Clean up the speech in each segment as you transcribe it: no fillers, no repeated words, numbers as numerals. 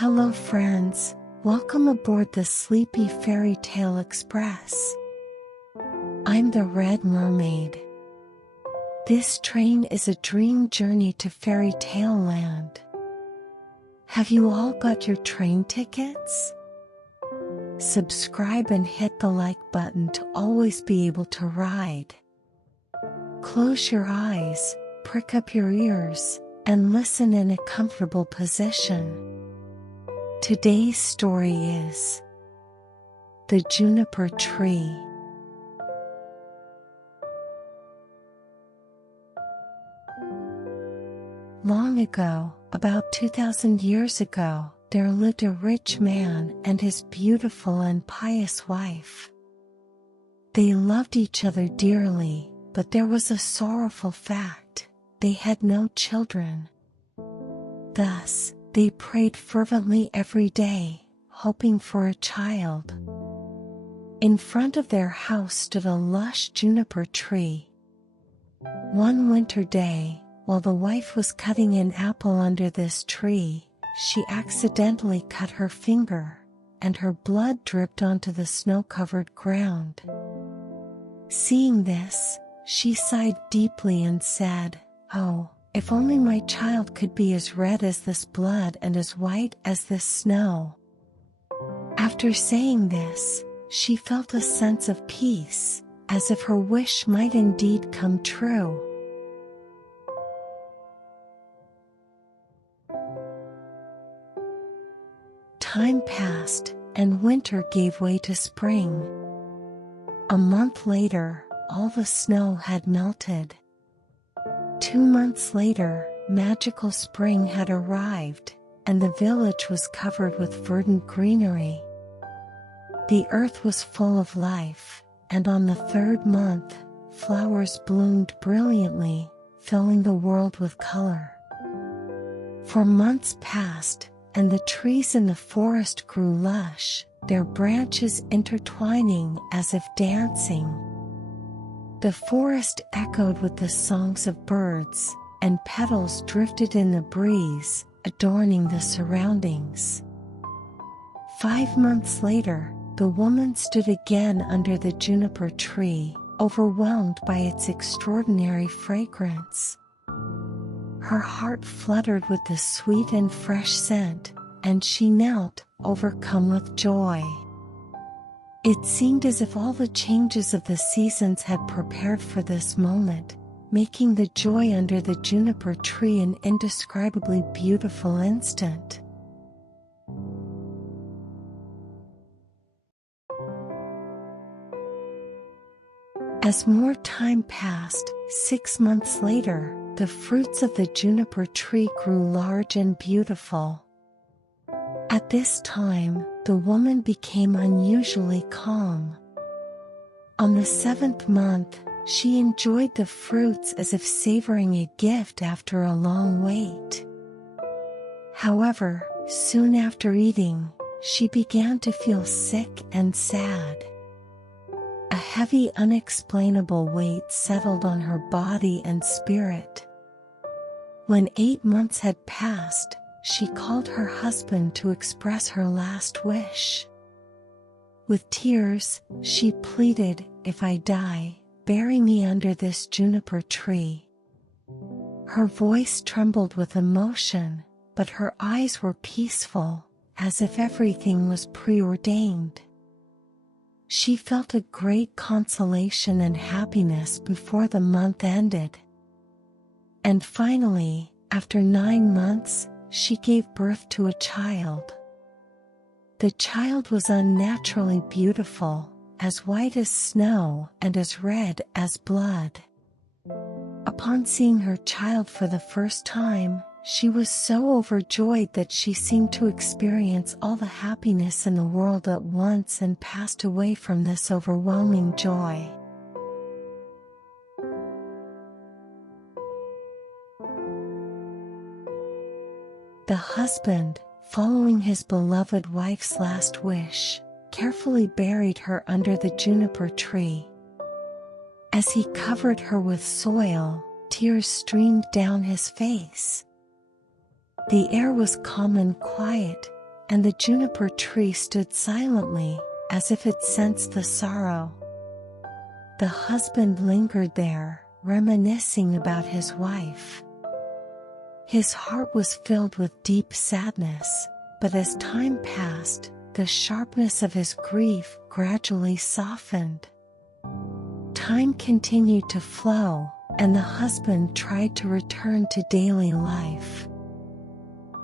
Hello friends, welcome aboard the Sleepy Fairy Tale Express. I'm the Red Mermaid. This train is a dream journey to fairy tale land. Have you all got your train tickets? Subscribe and hit the like button to always be able to ride. Close your eyes, prick up your ears, and listen in a comfortable position. Today's story is The Juniper Tree. Long ago, about 2,000 years ago, there lived a rich man and his beautiful and pious wife. They loved each other dearly, but there was a sorrowful fact: they had no children. Thus, they prayed fervently every day, hoping for a child. In front of their house stood a lush juniper tree. One winter day, while the wife was cutting an apple under this tree, she accidentally cut her finger, and her blood dripped onto the snow-covered ground. Seeing this, she sighed deeply and said, "Oh, if only my child could be as red as this blood and as white as this snow." After saying this, she felt a sense of peace, as if her wish might indeed come true. Time passed, and winter gave way to spring. A month later, all the snow had melted. 2 months later, magical spring had arrived, and the village was covered with verdant greenery. The earth was full of life, and on the 3rd month, flowers bloomed brilliantly, filling the world with color. For months passed, and the trees in the forest grew lush, their branches intertwining as if dancing. The forest echoed with the songs of birds, and petals drifted in the breeze, adorning the surroundings. 5 months later, the woman stood again under the juniper tree, overwhelmed by its extraordinary fragrance. Her heart fluttered with the sweet and fresh scent, and she knelt, overcome with joy. It seemed as if all the changes of the seasons had prepared for this moment, making the joy under the juniper tree an indescribably beautiful instant. As more time passed, 6 months later, the fruits of the juniper tree grew large and beautiful. At this time, the woman became unusually calm. On the 7th month, she enjoyed the fruits as if savoring a gift after a long wait. However, soon after eating, she began to feel sick and sad. A heavy, unexplainable weight settled on her body and spirit. When 8 months had passed, she called her husband to express her last wish. With tears, she pleaded, "If I die, bury me under this juniper tree." Her voice trembled with emotion, but her eyes were peaceful, as if everything was preordained. She felt a great consolation and happiness before the month ended. And finally, after 9 months, she gave birth to a child. The child was unnaturally beautiful, as white as snow and as red as blood. Upon seeing her child for the first time, she was so overjoyed that she seemed to experience all the happiness in the world at once and passed away from this overwhelming joy. The husband, following his beloved wife's last wish, carefully buried her under the juniper tree. As he covered her with soil, tears streamed down his face. The air was calm and quiet, and the juniper tree stood silently, as if it sensed the sorrow. The husband lingered there, reminiscing about his wife. His heart was filled with deep sadness, but as time passed, the sharpness of his grief gradually softened. Time continued to flow, and the husband tried to return to daily life.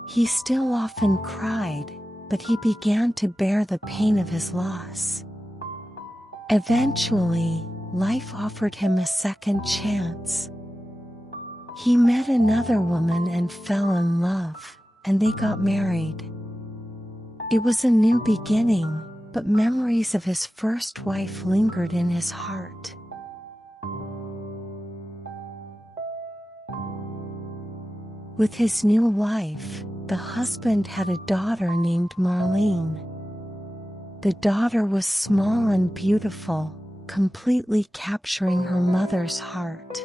He still often cried, but he began to bear the pain of his loss. Eventually, life offered him a second chance. He met another woman and fell in love, and they got married. It was a new beginning, but memories of his first wife lingered in his heart. With his new wife, the husband had a daughter named Marlene. The daughter was small and beautiful, completely capturing her mother's heart.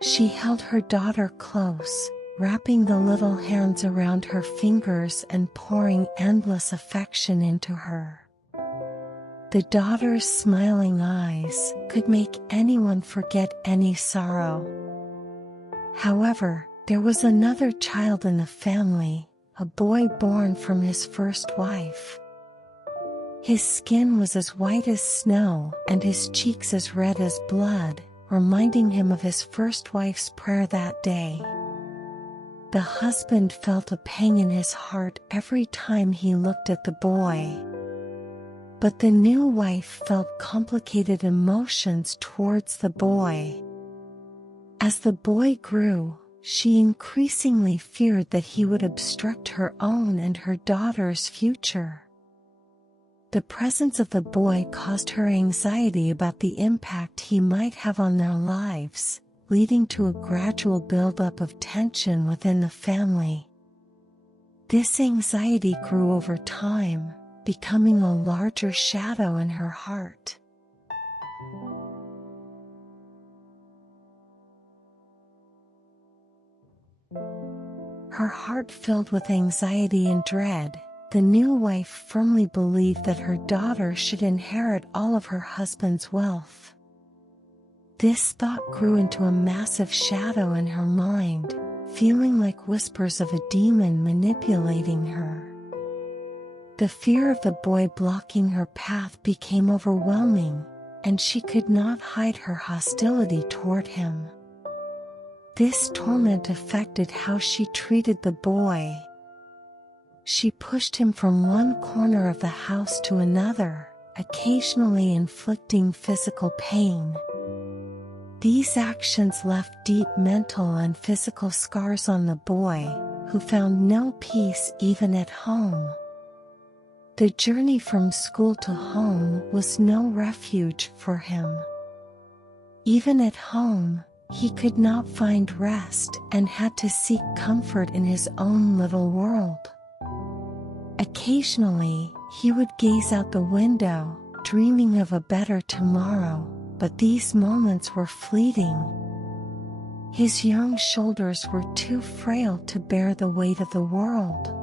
She held her daughter close, wrapping the little hands around her fingers and pouring endless affection into her. The daughter's smiling eyes could make anyone forget any sorrow. However, there was another child in the family, a boy born from his first wife. His skin was as white as snow and his cheeks as red as blood, reminding him of his first wife's prayer that day. The husband felt a pang in his heart every time he looked at the boy. But the new wife felt complicated emotions towards the boy. As the boy grew, she increasingly feared that he would obstruct her own and her daughter's future. The presence of the boy caused her anxiety about the impact he might have on their lives, leading to a gradual buildup of tension within the family. This anxiety grew over time, becoming a larger shadow in her heart. Her heart filled with anxiety and dread, the new wife firmly believed that her daughter should inherit all of her husband's wealth. This thought grew into a massive shadow in her mind, feeling like whispers of a demon manipulating her. The fear of the boy blocking her path became overwhelming, and she could not hide her hostility toward him. This torment affected how she treated the boy. She pushed him from one corner of the house to another, occasionally inflicting physical pain. These actions left deep mental and physical scars on the boy, who found no peace even at home. The journey from school to home was no refuge for him. Even at home, he could not find rest and had to seek comfort in his own little world. Occasionally, he would gaze out the window, dreaming of a better tomorrow, but these moments were fleeting. His young shoulders were too frail to bear the weight of the world.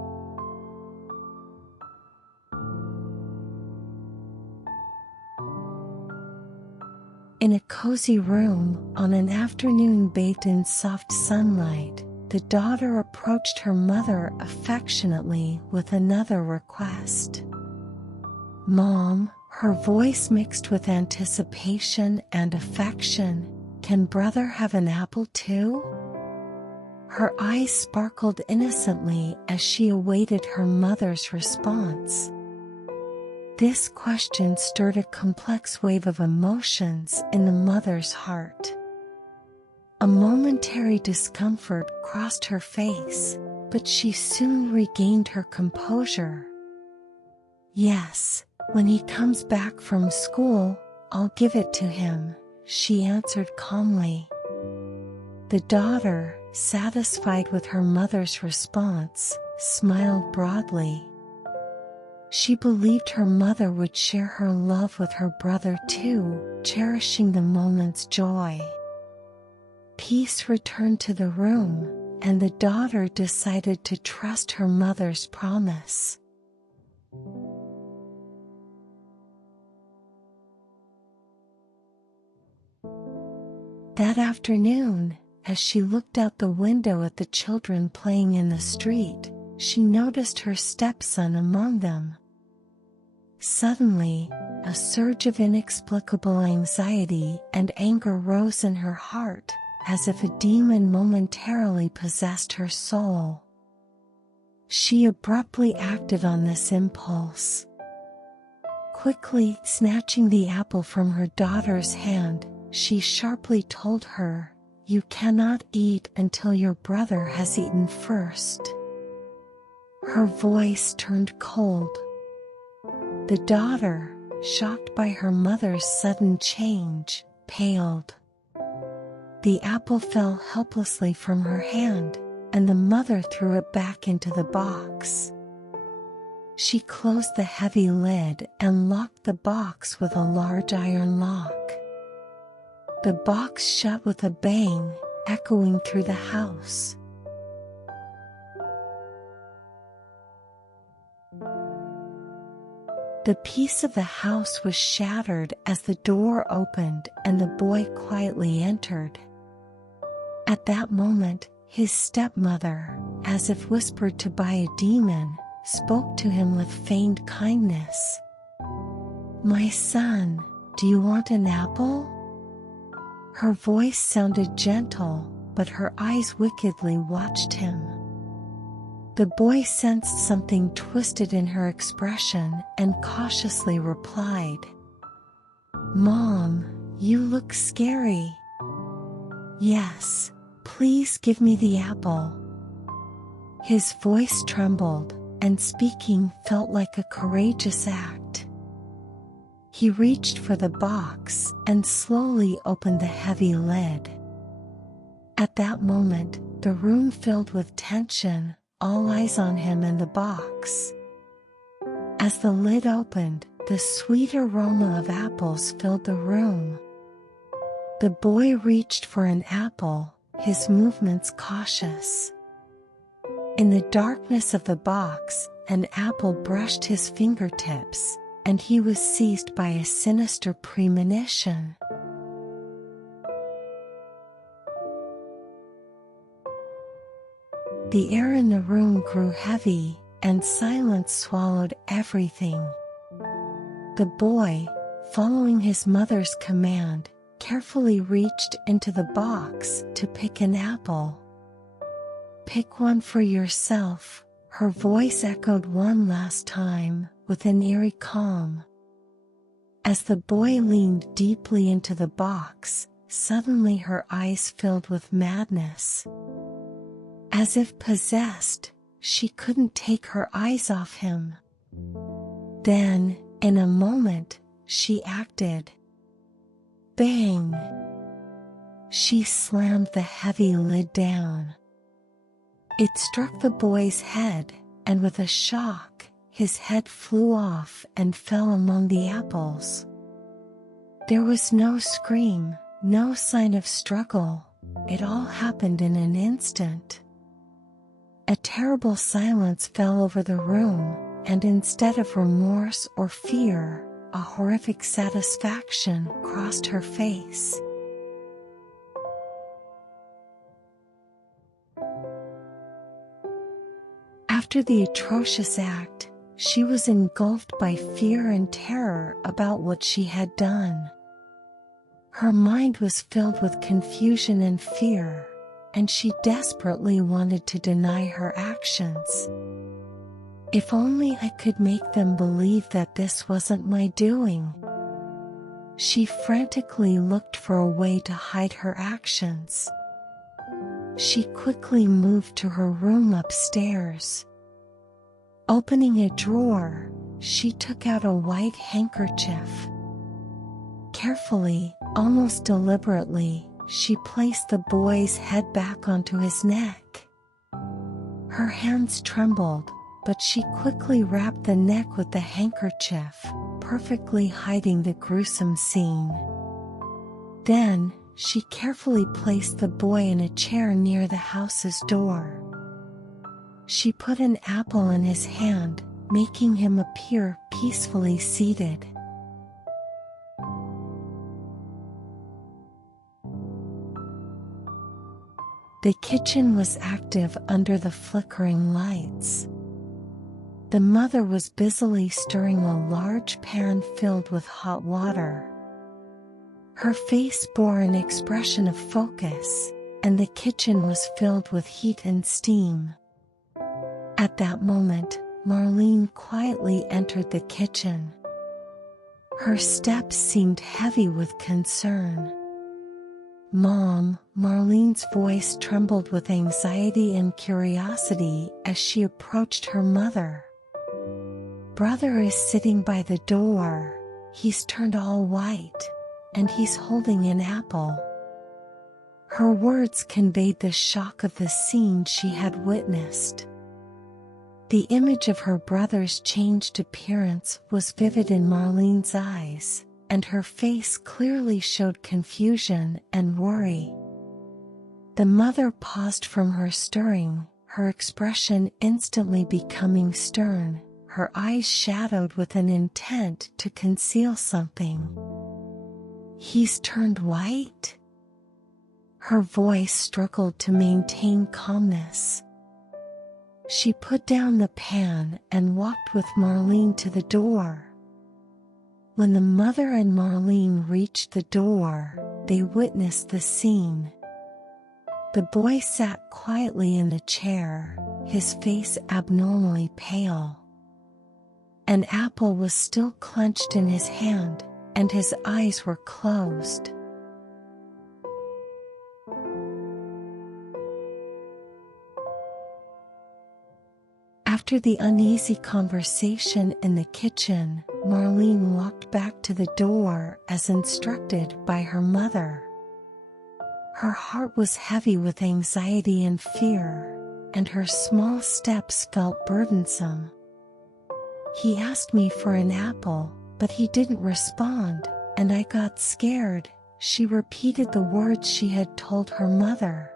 In a cozy room, on an afternoon bathed in soft sunlight, the daughter approached her mother affectionately with another request. "Mom," her voice mixed with anticipation and affection, "can brother have an apple too?" Her eyes sparkled innocently as she awaited her mother's response. This question stirred a complex wave of emotions in the mother's heart. A momentary discomfort crossed her face, but she soon regained her composure. "Yes, when he comes back from school, I'll give it to him," she answered calmly. The daughter, satisfied with her mother's response, smiled broadly. She believed her mother would share her love with her brother too, cherishing the moment's joy. Peace returned to the room, and the daughter decided to trust her mother's promise. That afternoon, as she looked out the window at the children playing in the street, she noticed her stepson among them. Suddenly, a surge of inexplicable anxiety and anger rose in her heart, as if a demon momentarily possessed her soul. She abruptly acted on this impulse. Quickly snatching the apple from her daughter's hand, she sharply told her, "You cannot eat until your brother has eaten first." Her voice turned cold. The daughter, shocked by her mother's sudden change, paled. The apple fell helplessly from her hand, and the mother threw it back into the box. She closed the heavy lid and locked the box with a large iron lock. The box shut with a bang, echoing through the house. The peace of the house was shattered as the door opened and the boy quietly entered. At that moment, his stepmother, as if whispered to by a demon, spoke to him with feigned kindness. "My son, do you want an apple?" Her voice sounded gentle, but her eyes wickedly watched him. The boy sensed something twisted in her expression and cautiously replied, "Mom, you look scary." "Yes, please give me the apple." His voice trembled, and speaking felt like a courageous act. He reached for the box and slowly opened the heavy lid. At that moment, the room filled with tension, all eyes on him and the box. As the lid opened, the sweet aroma of apples filled the room. The boy reached for an apple, his movements cautious. In the darkness of the box, an apple brushed his fingertips, and he was seized by a sinister premonition. The air in the room grew heavy, and silence swallowed everything. The boy, following his mother's command, carefully reached into the box to pick an apple. "Pick one for yourself," her voice echoed one last time, with an eerie calm. As the boy leaned deeply into the box, suddenly her eyes filled with madness. As if possessed, she couldn't take her eyes off him. Then, in a moment, she acted. Bang! She slammed the heavy lid down. It struck the boy's head, and with a shock, his head flew off and fell among the apples. There was no scream, no sign of struggle. It all happened in an instant. A terrible silence fell over the room, and instead of remorse or fear, a horrific satisfaction crossed her face. After the atrocious act, she was engulfed by fear and terror about what she had done. Her mind was filled with confusion and fear, and she desperately wanted to deny her actions. If only I could make them believe that this wasn't my doing. She frantically looked for a way to hide her actions. She quickly moved to her room upstairs. Opening a drawer, she took out a white handkerchief. Carefully, almost deliberately, she placed the boy's head back onto his neck. Her hands trembled, but she quickly wrapped the neck with the handkerchief, perfectly hiding the gruesome scene. Then, she carefully placed the boy in a chair near the house's door. She put an apple in his hand, making him appear peacefully seated. The kitchen was active under the flickering lights. The mother was busily stirring a large pan filled with hot water. Her face bore an expression of focus, and the kitchen was filled with heat and steam. At that moment, Marlene quietly entered the kitchen. Her steps seemed heavy with concern. "Mom," Marlene's voice trembled with anxiety and curiosity as she approached her mother. "Brother is sitting by the door. He's turned all white, and he's holding an apple." Her words conveyed the shock of the scene she had witnessed. The image of her brother's changed appearance was vivid in Marlene's eyes, and her face clearly showed confusion and worry. The mother paused from her stirring, her expression instantly becoming stern, her eyes shadowed with an intent to conceal something. "He's turned white?" Her voice struggled to maintain calmness. She put down the pan and walked with Marlene to the door. When the mother and Marlene reached the door, they witnessed the scene. The boy sat quietly in the chair, his face abnormally pale. An apple was still clenched in his hand, and his eyes were closed. After the uneasy conversation in the kitchen, Marlene walked back to the door as instructed by her mother. Her heart was heavy with anxiety and fear, and her small steps felt burdensome. "He asked me for an apple, but he didn't respond, and I got scared," she repeated the words she had told her mother.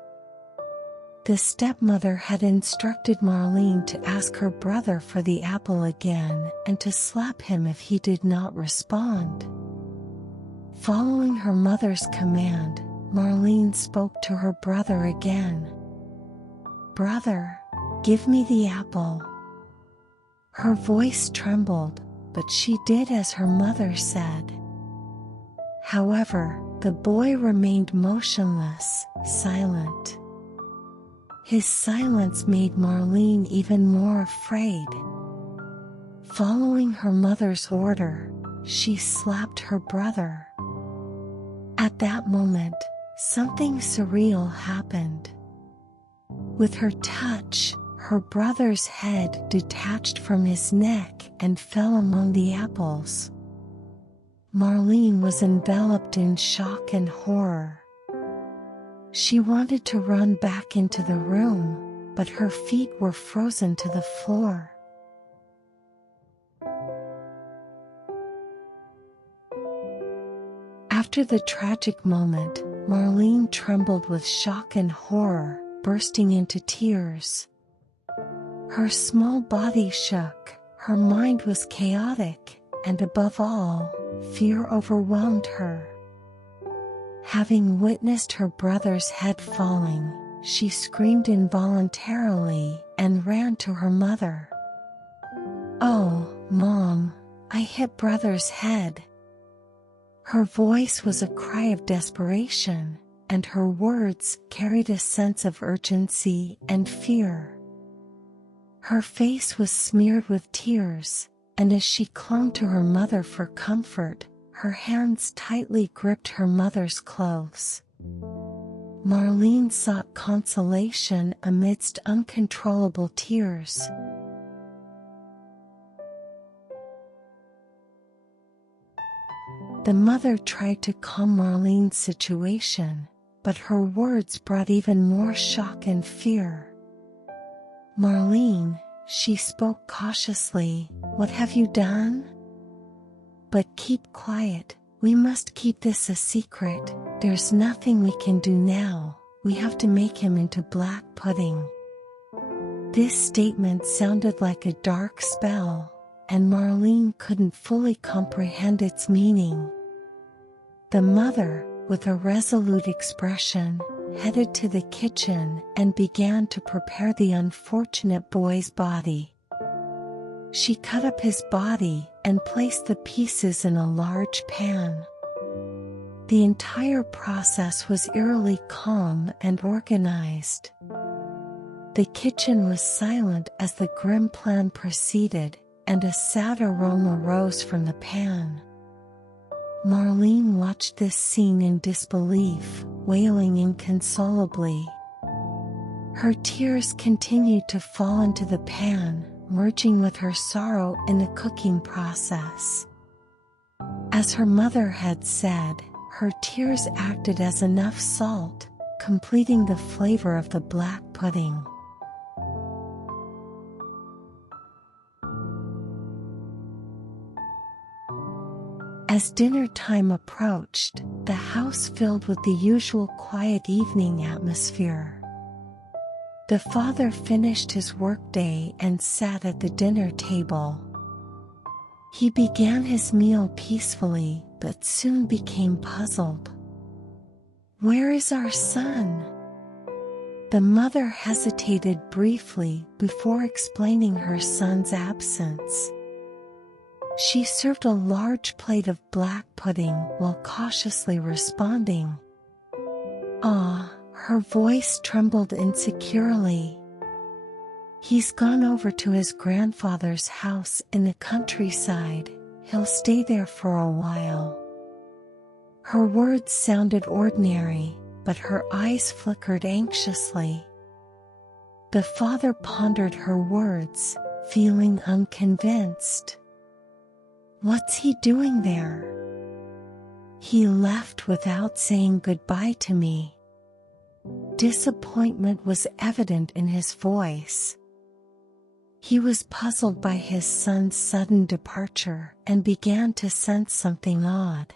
The stepmother had instructed Marlene to ask her brother for the apple again and to slap him if he did not respond. Following her mother's command, Marlene spoke to her brother again. "Brother, give me the apple." Her voice trembled, but she did as her mother said. However, the boy remained motionless, silent. His silence made Marlene even more afraid. Following her mother's order, she slapped her brother. At that moment, something surreal happened. With her touch, her brother's head detached from his neck and fell among the apples. Marlene was enveloped in shock and horror. She wanted to run back into the room, but her feet were frozen to the floor. After the tragic moment, Marlene trembled with shock and horror, bursting into tears. Her small body shook, her mind was chaotic, and above all, fear overwhelmed her. Having witnessed her brother's head falling, she screamed involuntarily and ran to her mother. "Oh, Mom, I hit brother's head." Her voice was a cry of desperation, and her words carried a sense of urgency and fear. Her face was smeared with tears, and as she clung to her mother for comfort, her hands tightly gripped her mother's clothes. Marlene sought consolation amidst uncontrollable tears. The mother tried to calm Marlene's situation, but her words brought even more shock and fear. "Marlene," she spoke cautiously, "what have you done? But keep quiet, We must keep this a secret. There's nothing we can do now. We have to make him into black pudding." This statement sounded like a dark spell, and Marlene couldn't fully comprehend its meaning. The mother, with a resolute expression, headed to the kitchen and began to prepare the unfortunate boy's body. She cut up his body and placed the pieces in a large pan. The entire process was eerily calm and organized. The kitchen was silent as the grim plan proceeded, and a sad aroma rose from the pan. Marlene watched this scene in disbelief, wailing inconsolably. Her tears continued to fall into the pan, merging with her sorrow in the cooking process. As her mother had said, her tears acted as enough salt, completing the flavor of the black pudding. As dinner time approached, the house filled with the usual quiet evening atmosphere. The father finished his workday and sat at the dinner table. He began his meal peacefully, but soon became puzzled. "Where is our son?" The mother hesitated briefly before explaining her son's absence. She served a large plate of black pudding while cautiously responding, "Ah," her voice trembled insecurely. "He's gone over to his grandfather's house in the countryside. He'll stay there for a while." Her words sounded ordinary, but her eyes flickered anxiously. The father pondered her words, feeling unconvinced. "What's he doing there?" "He left without saying goodbye to me." Disappointment was evident in his voice. He was puzzled by his son's sudden departure and began to sense something odd.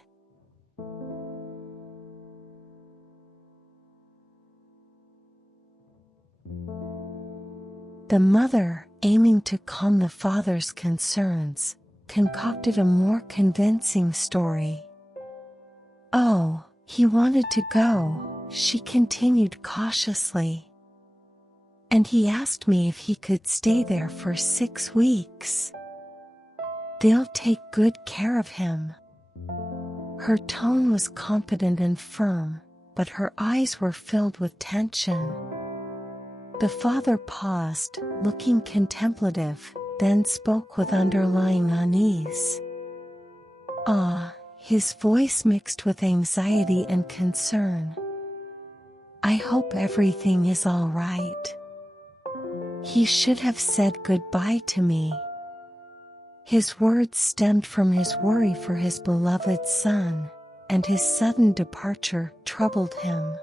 The mother, aiming to calm the father's concerns, concocted a more convincing story. "Oh, he wanted to go," she continued cautiously. "And he asked me if he could stay there for 6 weeks. They'll take good care of him." Her tone was confident and firm, but her eyes were filled with tension. The father paused, looking contemplative, then spoke with underlying unease. "Ah," his voice mixed with anxiety and concern. "I hope everything is all right. He should have said goodbye to me." His words stemmed from his worry for his beloved son, and his sudden departure troubled him.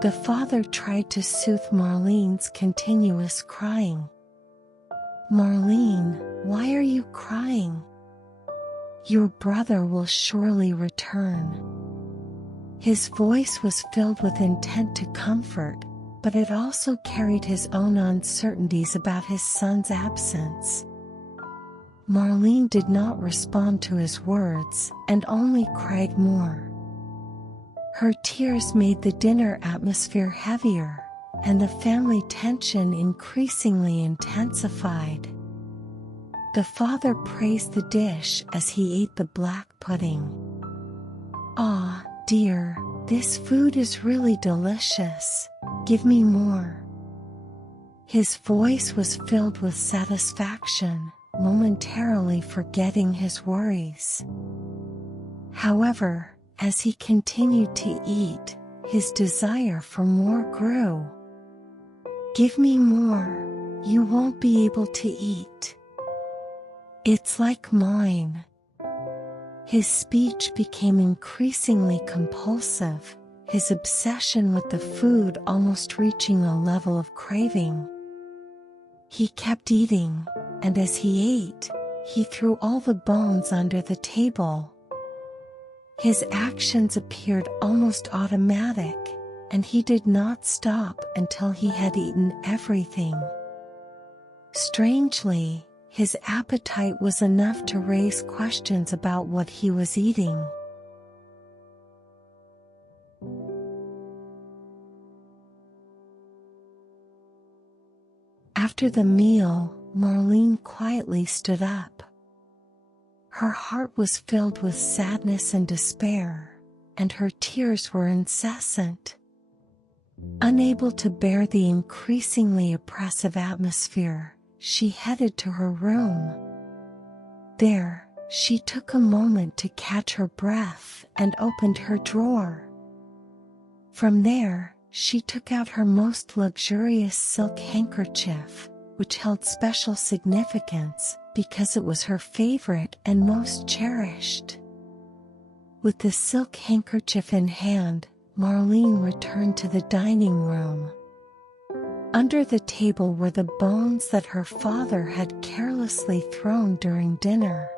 The father tried to soothe Marlene's continuous crying. "Marlene, why are you crying? Your brother will surely return." His voice was filled with intent to comfort, but it also carried his own uncertainties about his son's absence. Marlene did not respond to his words and only cried more. Her tears made the dinner atmosphere heavier, and the family tension increasingly intensified. The father praised the dish as he ate the black pudding. "Ah, dear, this food is really delicious. Give me more." His voice was filled with satisfaction, momentarily forgetting his worries. However, as he continued to eat, his desire for more grew. "Give me more. You won't be able to eat. It's like mine." His speech became increasingly compulsive, his obsession with the food almost reaching a level of craving. He kept eating, and as he ate, he threw all the bones under the table. His actions appeared almost automatic, and he did not stop until he had eaten everything. Strangely, his appetite was enough to raise questions about what he was eating. After the meal, Marlene quietly stood up. Her heart was filled with sadness and despair, and her tears were incessant. Unable to bear the increasingly oppressive atmosphere, she headed to her room. There, she took a moment to catch her breath and opened her drawer. From there, she took out her most luxurious silk handkerchief, which held special significance because it was her favorite and most cherished. With the silk handkerchief in hand, Marlene returned to the dining room. Under the table were the bones that her father had carelessly thrown during dinner.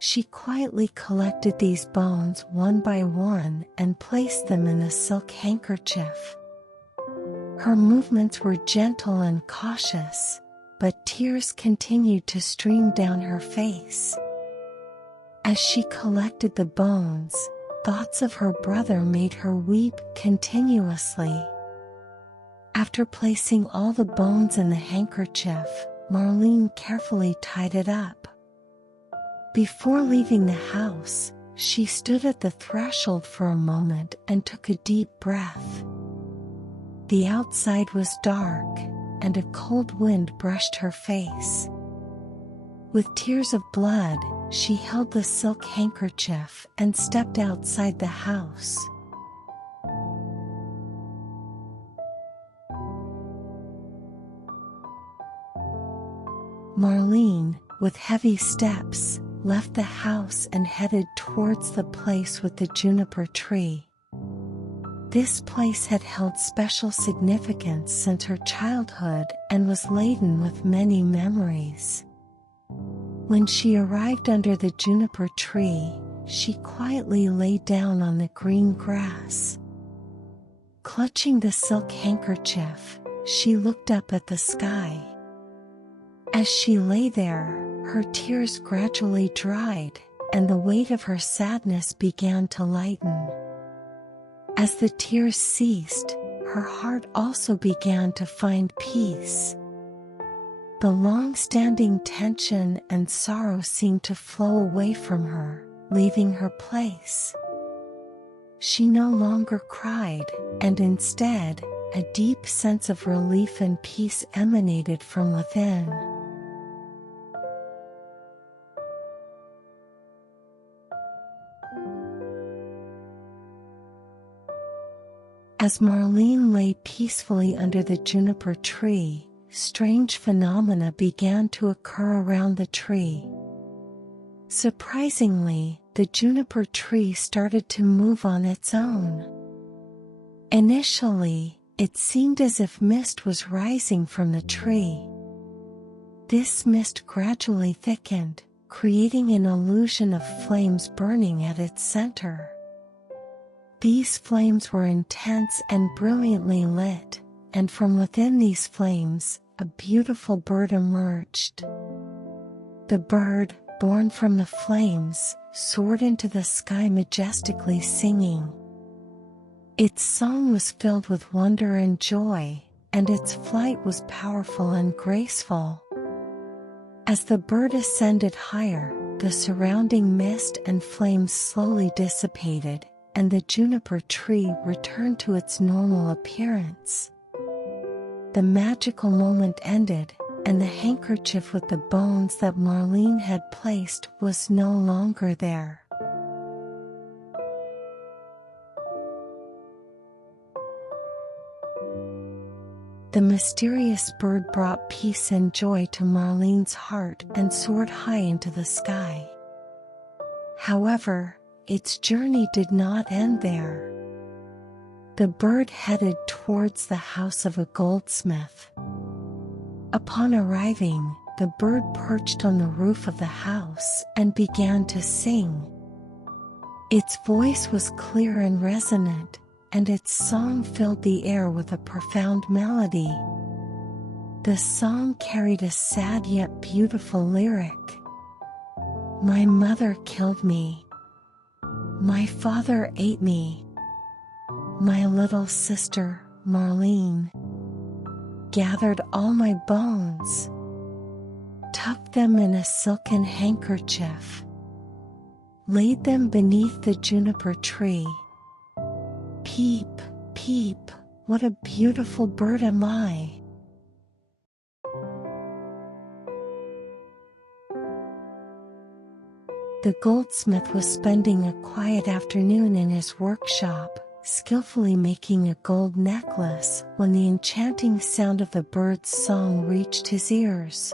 She quietly collected these bones one by one and placed them in the silk handkerchief. Her movements were gentle and cautious, but tears continued to stream down her face. As she collected the bones, thoughts of her brother made her weep continuously. After placing all the bones in the handkerchief, Marlene carefully tied it up. Before leaving the house, she stood at the threshold for a moment and took a deep breath. The outside was dark, and a cold wind brushed her face. With tears of blood, she held the silk handkerchief and stepped outside the house. Marlene, with heavy steps, left the house and headed towards the place with the juniper tree. This place had held special significance since her childhood and was laden with many memories. When she arrived under the juniper tree, she quietly lay down on the green grass. Clutching the silk handkerchief, she looked up at the sky. As she lay there, her tears gradually dried, and the weight of her sadness began to lighten. As the tears ceased, her heart also began to find peace. The long-standing tension and sorrow seemed to flow away from her, leaving her place. She no longer cried, and instead, a deep sense of relief and peace emanated from within. As Marlene lay peacefully under the juniper tree, strange phenomena began to occur around the tree. Surprisingly, the juniper tree started to move on its own. Initially, it seemed as if mist was rising from the tree. This mist gradually thickened, creating an illusion of flames burning at its center. These flames were intense and brilliantly lit, and from within these flames, a beautiful bird emerged. The bird, born from the flames, soared into the sky majestically singing. Its song was filled with wonder and joy, and its flight was powerful and graceful. As the bird ascended higher, the surrounding mist and flames slowly dissipated, and the juniper tree returned to its normal appearance. The magical moment ended, and the handkerchief with the bones that Marlene had placed was no longer there. The mysterious bird brought peace and joy to Marlene's heart and soared high into the sky. However, its journey did not end there. The bird headed towards the house of a goldsmith. Upon arriving, the bird perched on the roof of the house and began to sing. Its voice was clear and resonant, and its song filled the air with a profound melody. The song carried a sad yet beautiful lyric. My mother killed me. My father ate me. My little sister, Marlene, gathered all my bones, tucked them in a silken handkerchief, laid them beneath the juniper tree. Peep, peep, what a beautiful bird am I. The goldsmith was spending a quiet afternoon in his workshop, skillfully making a gold necklace, when the enchanting sound of the bird's song reached his ears.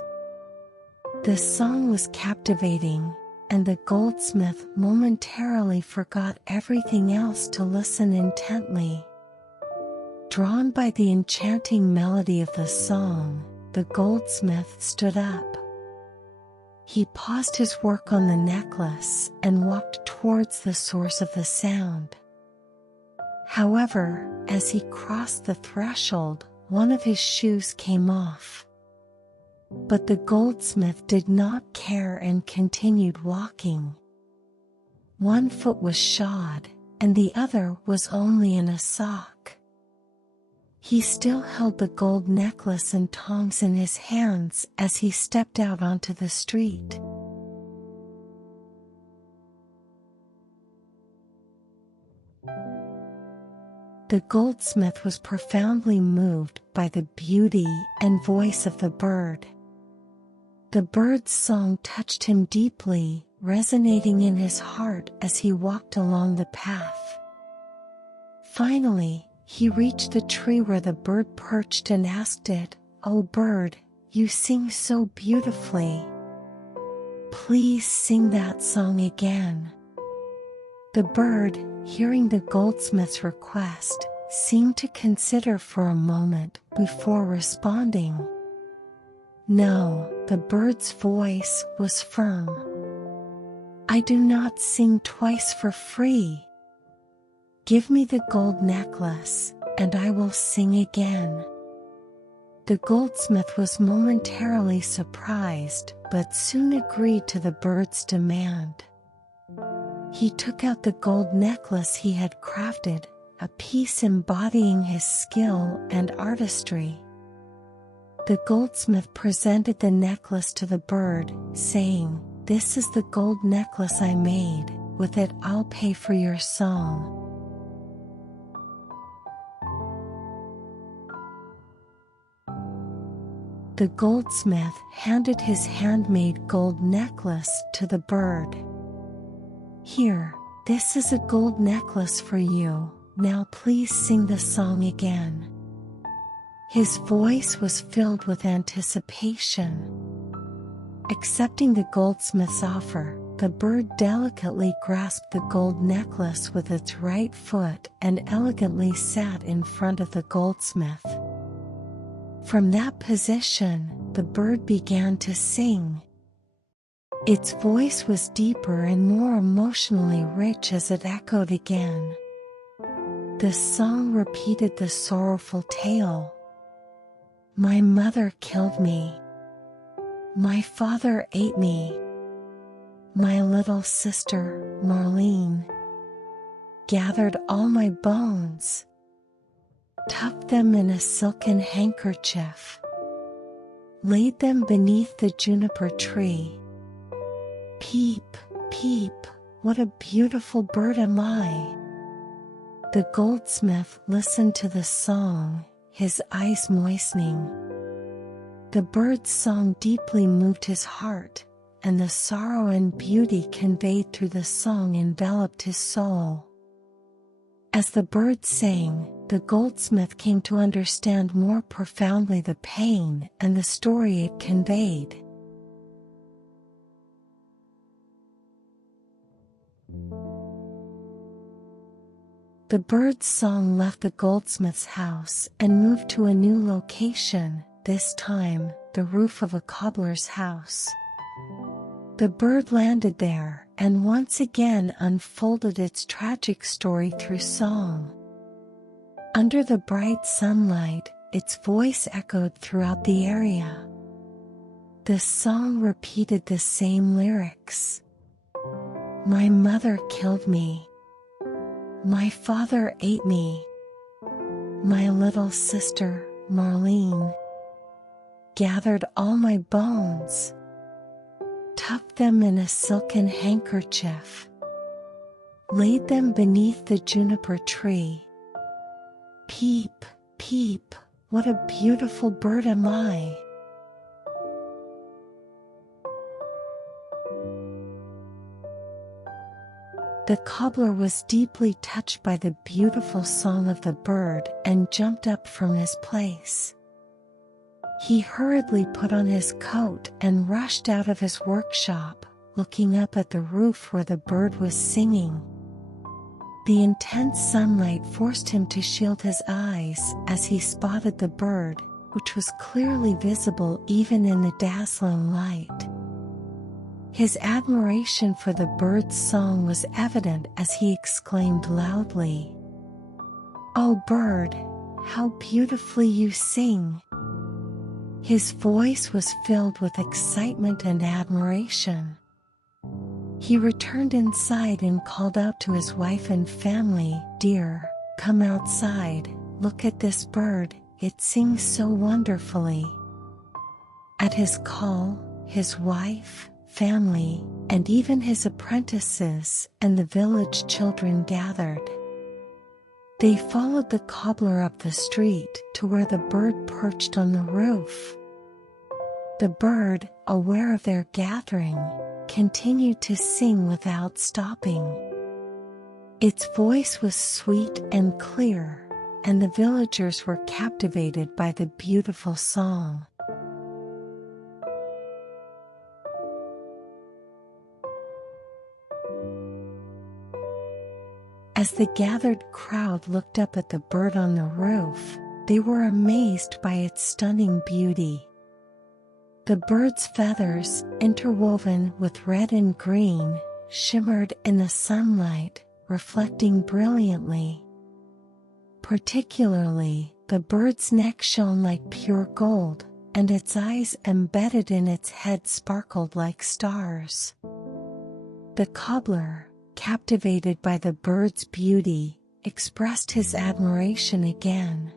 The song was captivating, and the goldsmith momentarily forgot everything else to listen intently. Drawn by the enchanting melody of the song, the goldsmith stood up. He paused his work on the necklace and walked towards the source of the sound. However, as he crossed the threshold, one of his shoes came off. But the goldsmith did not care and continued walking. One foot was shod, and the other was only in a sock. He still held the gold necklace and tongs in his hands as he stepped out onto the street. The goldsmith was profoundly moved by the beauty and voice of the bird. The bird's song touched him deeply, resonating in his heart as he walked along the path. Finally, he reached the tree where the bird perched and asked it, "Oh bird, you sing so beautifully. Please sing that song again." The bird, hearing the goldsmith's request, seemed to consider for a moment before responding. No, the bird's voice was firm. "I do not sing twice for free. Give me the gold necklace, and I will sing again." The goldsmith was momentarily surprised, but soon agreed to the bird's demand. He took out the gold necklace he had crafted, a piece embodying his skill and artistry. The goldsmith presented the necklace to the bird, saying, "This is the gold necklace I made. With it I'll pay for your song." The goldsmith handed his handmade gold necklace to the bird. "Here, this is a gold necklace for you. Now please sing the song again." His voice was filled with anticipation. Accepting the goldsmith's offer, the bird delicately grasped the gold necklace with its right foot and elegantly sat in front of the goldsmith. From that position, the bird began to sing. Its voice was deeper and more emotionally rich as it echoed again. The song repeated the sorrowful tale. My mother killed me. My father ate me. My little sister, Marlene, gathered all my bones, tucked them in a silken handkerchief, laid them beneath the juniper tree. Peep, peep, what a beautiful bird am I. The goldsmith listened to the song, his eyes moistening. The bird's song deeply moved his heart, and the sorrow and beauty conveyed through the song enveloped his soul. As the bird sang, the goldsmith came to understand more profoundly the pain and the story it conveyed. The bird's song left the goldsmith's house and moved to a new location, this time the roof of a cobbler's house. The bird landed there and once again unfolded its tragic story through song. Under the bright sunlight, its voice echoed throughout the area. The song repeated the same lyrics. My mother killed me. My father ate me. My little sister, Marlene, gathered all my bones, tucked them in a silken handkerchief, laid them beneath the juniper tree. Peep, peep, what a beautiful bird am I! The cobbler was deeply touched by the beautiful song of the bird and jumped up from his place. He hurriedly put on his coat and rushed out of his workshop, looking up at the roof where the bird was singing. The intense sunlight forced him to shield his eyes as he spotted the bird, which was clearly visible even in the dazzling light. His admiration for the bird's song was evident as he exclaimed loudly, "Oh bird, how beautifully you sing!" His voice was filled with excitement and admiration. He returned inside and called out to his wife and family, "Dear, come outside, look at this bird, it sings so wonderfully." At his call, his wife, family, and even his apprentices and the village children gathered. They followed the cobbler up the street to where the bird perched on the roof. The bird, aware of their gathering, continued to sing without stopping. Its voice was sweet and clear, and the villagers were captivated by the beautiful song. As the gathered crowd looked up at the bird on the roof, they were amazed by its stunning beauty. The bird's feathers, interwoven with red and green, shimmered in the sunlight, reflecting brilliantly. Particularly, the bird's neck shone like pure gold, and its eyes embedded in its head sparkled like stars. The cobbler, captivated by the bird's beauty, expressed his admiration again.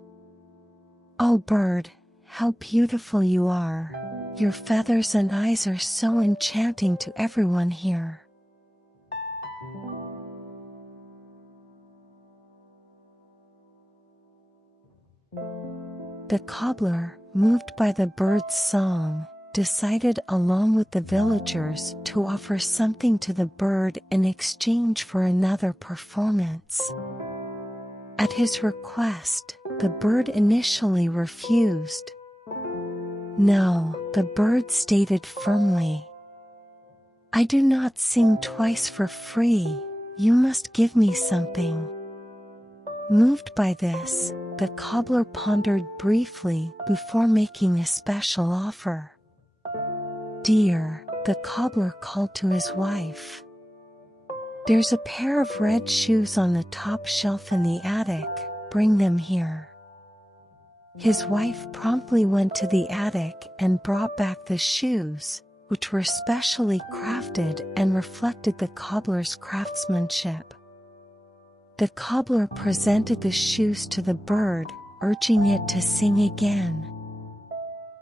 "Oh bird, how beautiful you are! Your feathers and eyes are so enchanting to everyone here." The cobbler, moved by the bird's song, decided along with the villagers to offer something to the bird in exchange for another performance. At his request, the bird initially refused. "No," the bird stated firmly. "I do not sing twice for free, you must give me something." Moved by this, the cobbler pondered briefly before making a special offer. "Dear," the cobbler called to his wife, "there's a pair of red shoes on the top shelf in the attic, bring them here." His wife promptly went to the attic and brought back the shoes, which were specially crafted and reflected the cobbler's craftsmanship. The cobbler presented the shoes to the bird, urging it to sing again.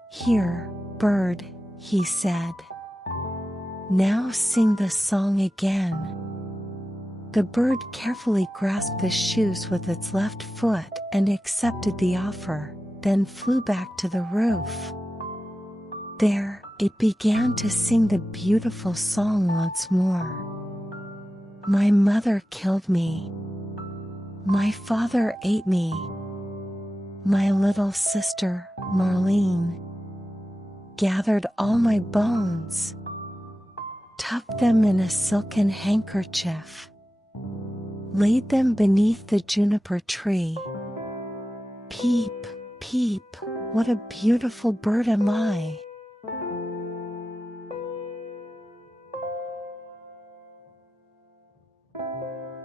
"Here, bird," he said. "Now sing the song again." The bird carefully grasped the shoes with its left foot and accepted the offer, then flew back to the roof. There, it began to sing the beautiful song once more. "My mother killed me. My father ate me. My little sister, Marlene, gathered all my bones, tucked them in a silken handkerchief, laid them beneath the juniper tree. Peep, peep, what a beautiful bird am I.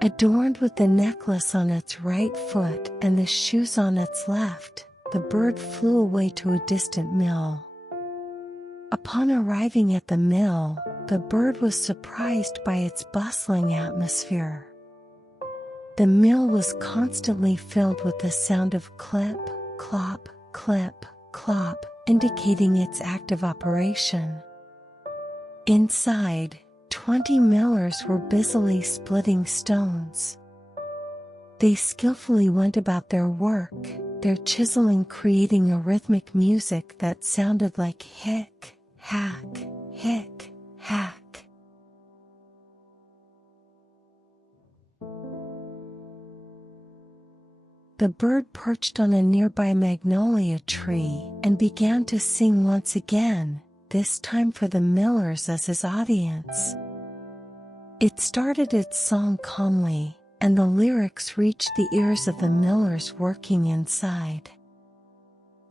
Adorned with the necklace on its right foot and the shoes on its left, the bird flew away to a distant mill. Upon arriving at the mill, the bird was surprised by its bustling atmosphere. The mill was constantly filled with the sound of clip, clop, clip, clop, indicating its active operation. Inside, 20 millers were busily splitting stones. They skillfully went about their work, their chiseling creating a rhythmic music that sounded like hick, hack, hick, hack. The bird perched on a nearby magnolia tree and began to sing once again, this time for the millers as his audience. It started its song calmly, and the lyrics reached the ears of the millers working inside.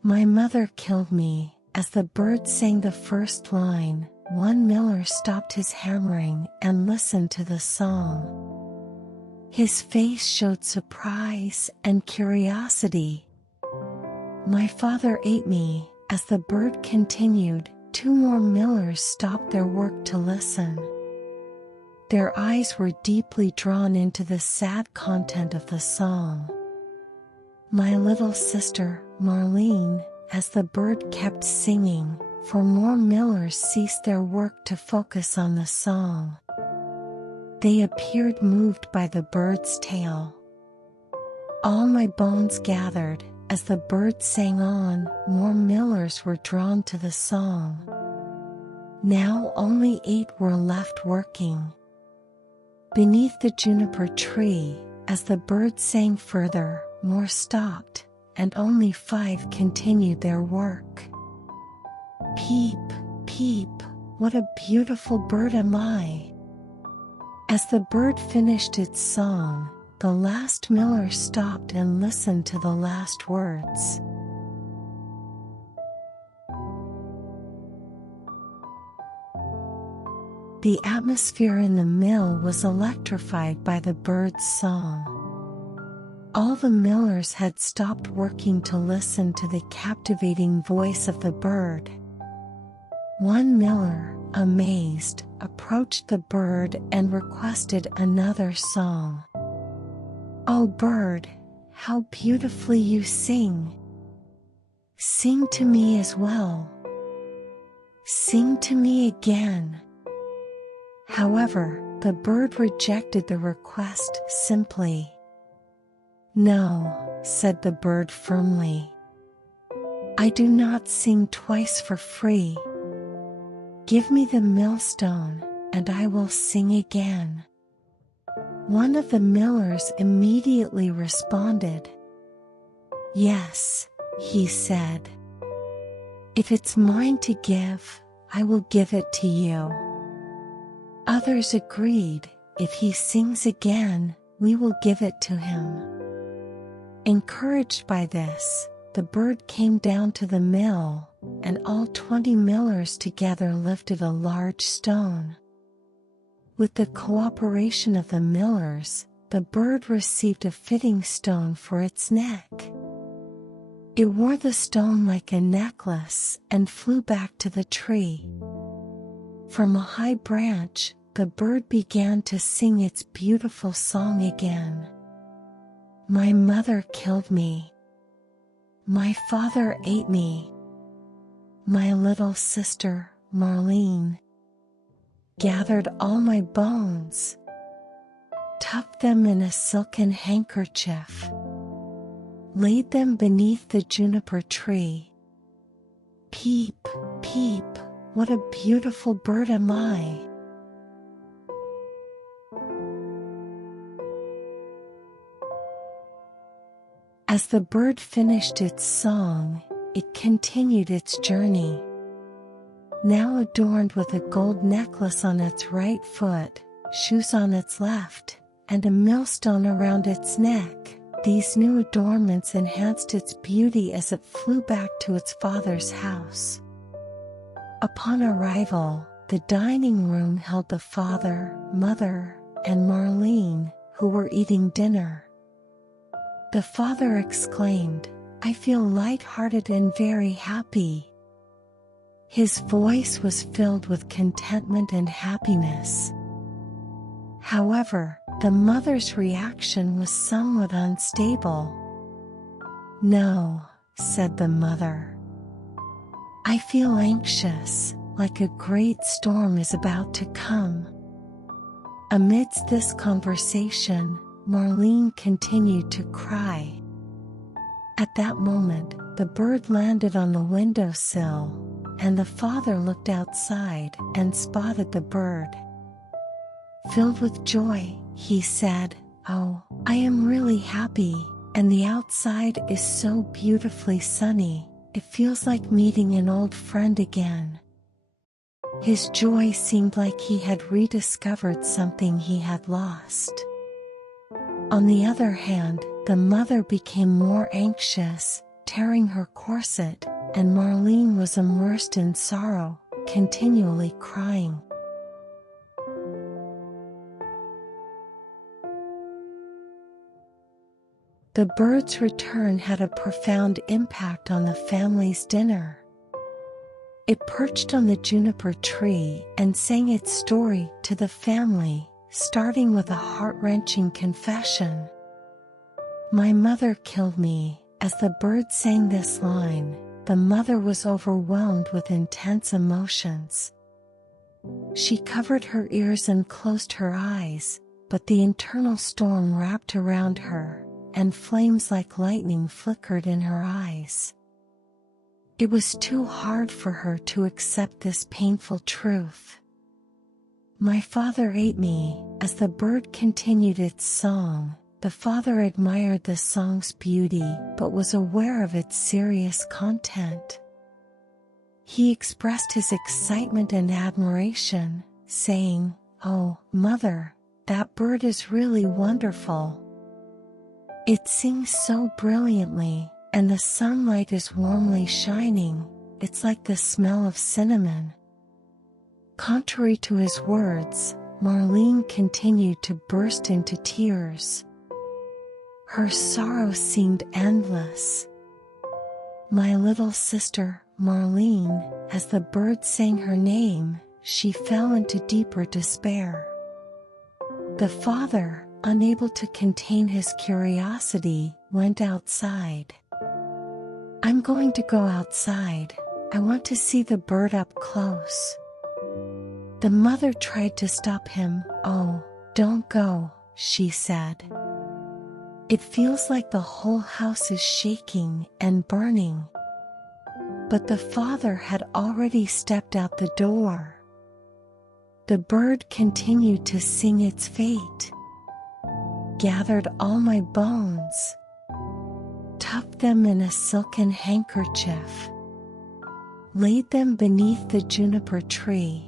My mother killed me. As the bird sang the first line, one miller stopped his hammering and listened to the song. His face showed surprise and curiosity. My father ate me. As the bird continued, two more millers stopped their work to listen. Their eyes were deeply drawn into the sad content of the song. My little sister, Marlene, as the bird kept singing, for more millers ceased their work to focus on the song. They appeared moved by the bird's tale. All my bones gathered, as the bird sang on, more millers were drawn to the song. Now only 8 were left working. Beneath the juniper tree, as the bird sang further, more stopped, and only 5 continued their work. Peep, peep, what a beautiful bird am I. As the bird finished its song, the last miller stopped and listened to the last words. The atmosphere in the mill was electrified by the bird's song. All the millers had stopped working to listen to the captivating voice of the bird. One miller, amazed, approached the bird and requested another song. "Oh bird, how beautifully you sing! Sing to me as well. Sing to me again." However, the bird rejected the request simply. "No," said the bird firmly. "I do not sing twice for free. Give me the millstone, and I will sing again." One of the millers immediately responded. "Yes," he said. "If it's mine to give, I will give it to you." Others agreed, "If he sings again, we will give it to him." Encouraged by this, the bird came down to the mill, and all 20 millers together lifted a large stone. With the cooperation of the millers, the bird received a fitting stone for its neck. It wore the stone like a necklace and flew back to the tree. From a high branch, the bird began to sing its beautiful song again. My mother killed me. My father ate me. My little sister, Marlene, gathered all my bones, tucked them in a silken handkerchief, laid them beneath the juniper tree. Peep, peep, what a beautiful bird am I. As the bird finished its song, it continued its journey. Now adorned with a gold necklace on its right foot, shoes on its left, and a millstone around its neck, These new adornments enhanced its beauty as it flew back to its father's house. Upon arrival, the dining room held the father, mother, and Marlene, who were eating dinner. The father exclaimed, "I feel light-hearted and very happy." His voice was filled with contentment and happiness. However, the mother's reaction was somewhat unstable. "No," said the mother. "I feel anxious, like a great storm is about to come." Amidst this conversation, Marlene continued to cry. At that moment, the bird landed on the windowsill, and the father looked outside and spotted the bird. Filled with joy, he said, "Oh, I am really happy, and the outside is so beautifully sunny, it feels like meeting an old friend again." His joy seemed like he had rediscovered something he had lost. On the other hand, the mother became more anxious, tearing her corset, and Marlene was immersed in sorrow, continually crying. The bird's return had a profound impact on the family's dinner. It perched on the juniper tree and sang its story to the family, starting with a heart-wrenching confession. "My mother killed me." As the bird sang this line, the mother was overwhelmed with intense emotions. She covered her ears and closed her eyes, but the internal storm wrapped around her, and flames like lightning flickered in her eyes. It was too hard for her to accept this painful truth. "My father ate me." As the bird continued its song, the father admired the song's beauty but was aware of its serious content. He expressed his excitement and admiration, saying, "Oh, mother, that bird is really wonderful. It sings so brilliantly, and the sunlight is warmly shining, it's like the smell of cinnamon." Contrary to his words, Marlene continued to burst into tears. Her sorrow seemed endless. "My little sister, Marlene," as the bird sang her name, she fell into deeper despair. The father, unable to contain his curiosity, went outside. "I'm going to go outside. I want to see the bird up close." The mother tried to stop him. "Oh, don't go," she said. "It feels like the whole house is shaking and burning." But the father had already stepped out the door. The bird continued to sing its fate. "Gathered all my bones, tucked them in a silken handkerchief, laid them beneath the juniper tree.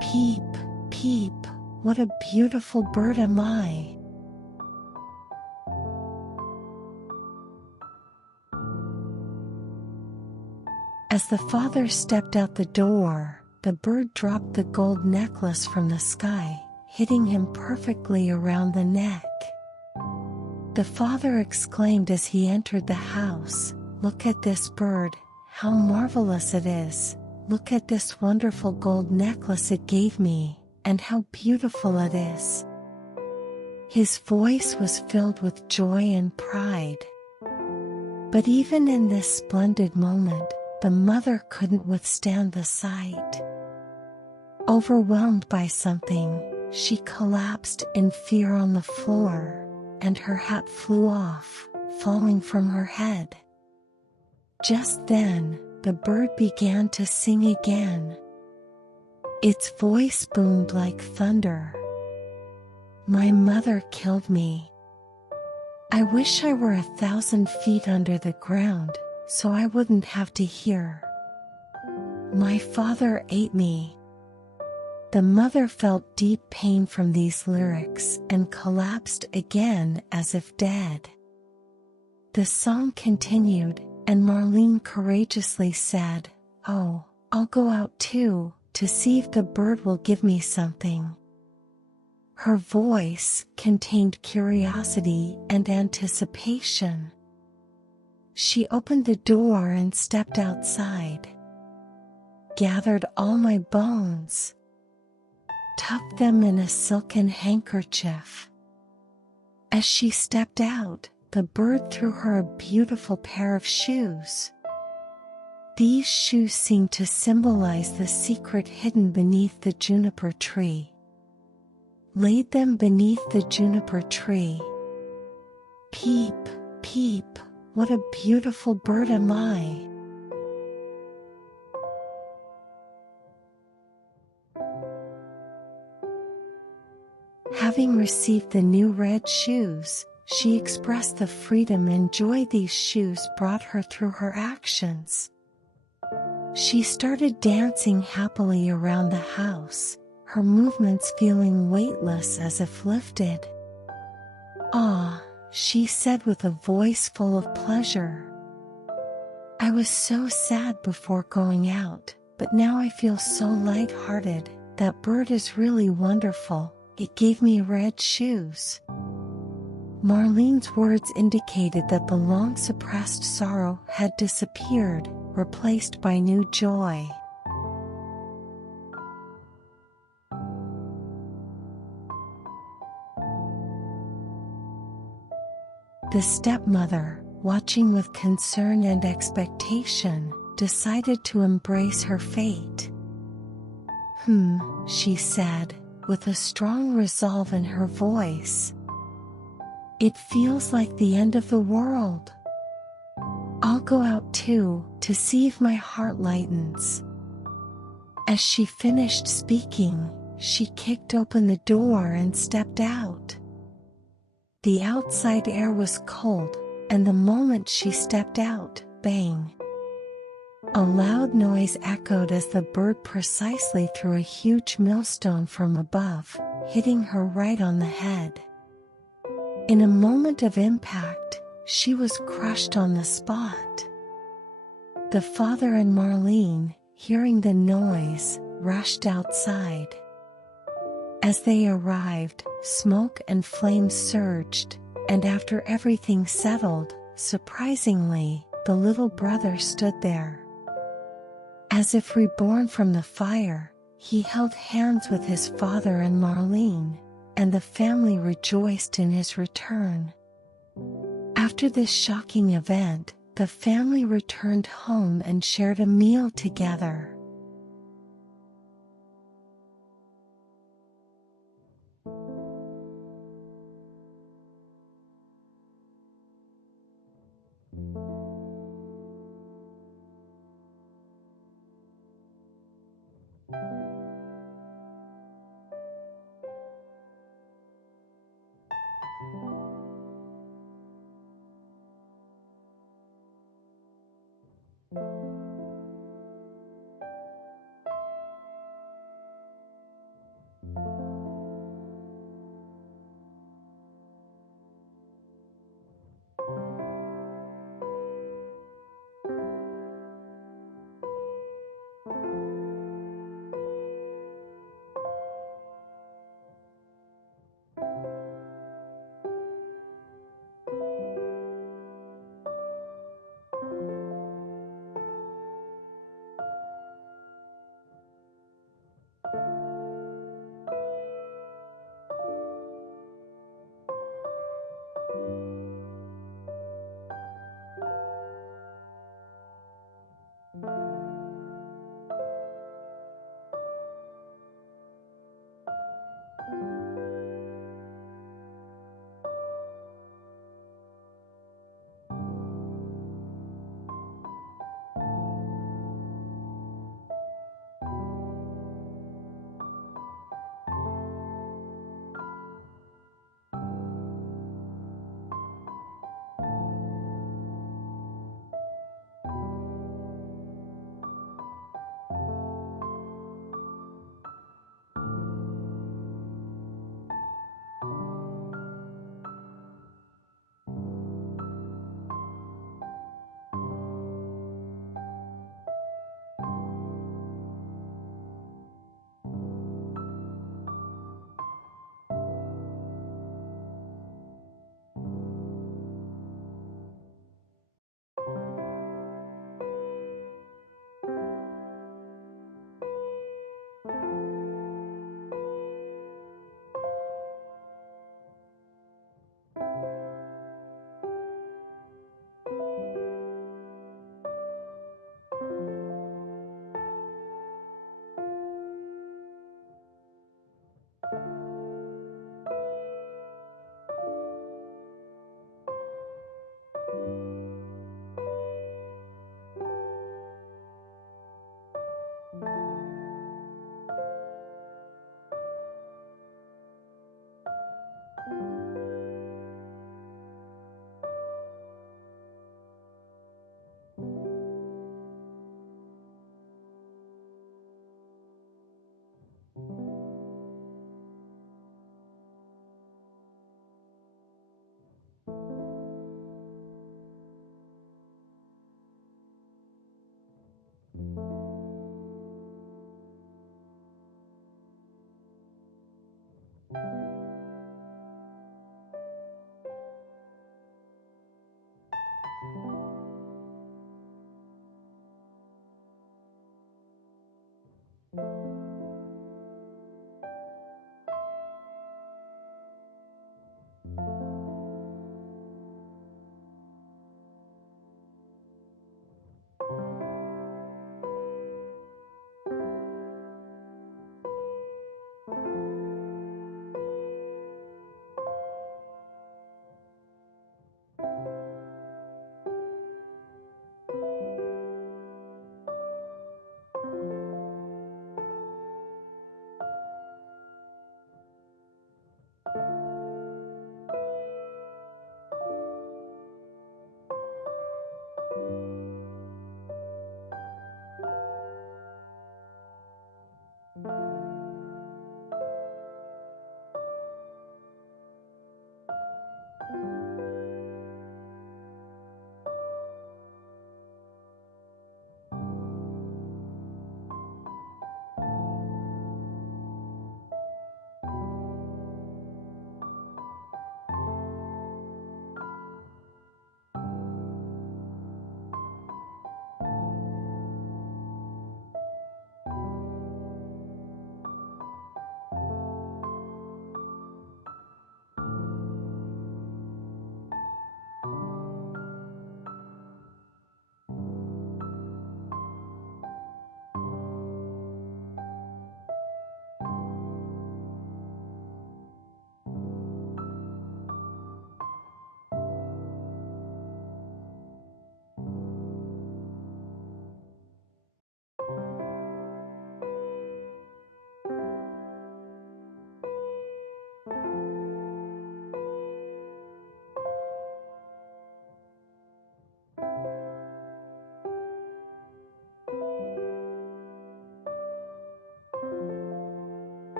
Peep, peep, what a beautiful bird am I." As the father stepped out the door, the bird dropped the gold necklace from the sky, hitting him perfectly around the neck. The father exclaimed as he entered the house, "Look at this bird, how marvelous it is. Look at this wonderful gold necklace it gave me, and how beautiful it is." His voice was filled with joy and pride. But even in this splendid moment, the mother couldn't withstand the sight. Overwhelmed by something, she collapsed in fear on the floor, and her hat flew off, falling from her head. Just then, the bird began to sing again. Its voice boomed like thunder. "My mother killed me. I wish I were 1,000 feet under the ground, so I wouldn't have to hear. My father ate me. The mother felt deep pain from these lyrics and collapsed again as if dead. The song continued, and Marlene courageously said, "Oh, I'll go out too, to see if the bird will give me something." Her voice contained curiosity and anticipation. She opened the door and stepped outside. "Gathered all my bones, tucked them in a silken handkerchief." As she stepped out, the bird threw her a beautiful pair of shoes. These shoes seemed to symbolize the secret hidden beneath the juniper tree. Laid them beneath the juniper tree. "Peep, peep, what a beautiful bird am I." Having received the new red shoes, she expressed the freedom and joy these shoes brought her through her actions. She started dancing happily around the house, her movements feeling weightless as if lifted. "Ah," she said with a voice full of pleasure. "I was so sad before going out, but now I feel so light-hearted. That bird is really wonderful. It gave me red shoes." Marlene's words indicated that the long-suppressed sorrow had disappeared, replaced by new joy. The stepmother, watching with concern and expectation, decided to embrace her fate. She said, with a strong resolve in her voice. "It feels like the end of the world. I'll go out too, to see if my heart lightens." As she finished speaking, she kicked open the door and stepped out. The outside air was cold, and the moment she stepped out, bang! A loud noise echoed as the bird precisely threw a huge millstone from above, hitting her right on the head. In a moment of impact, she was crushed on the spot. The father and Marlene, hearing the noise, rushed outside. As they arrived, smoke and flames surged, and after everything settled, surprisingly, the little brother stood there. As if reborn from the fire, he held hands with his father and Marlene, and the family rejoiced in his return. After this shocking event, the family returned home and shared a meal together.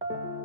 you.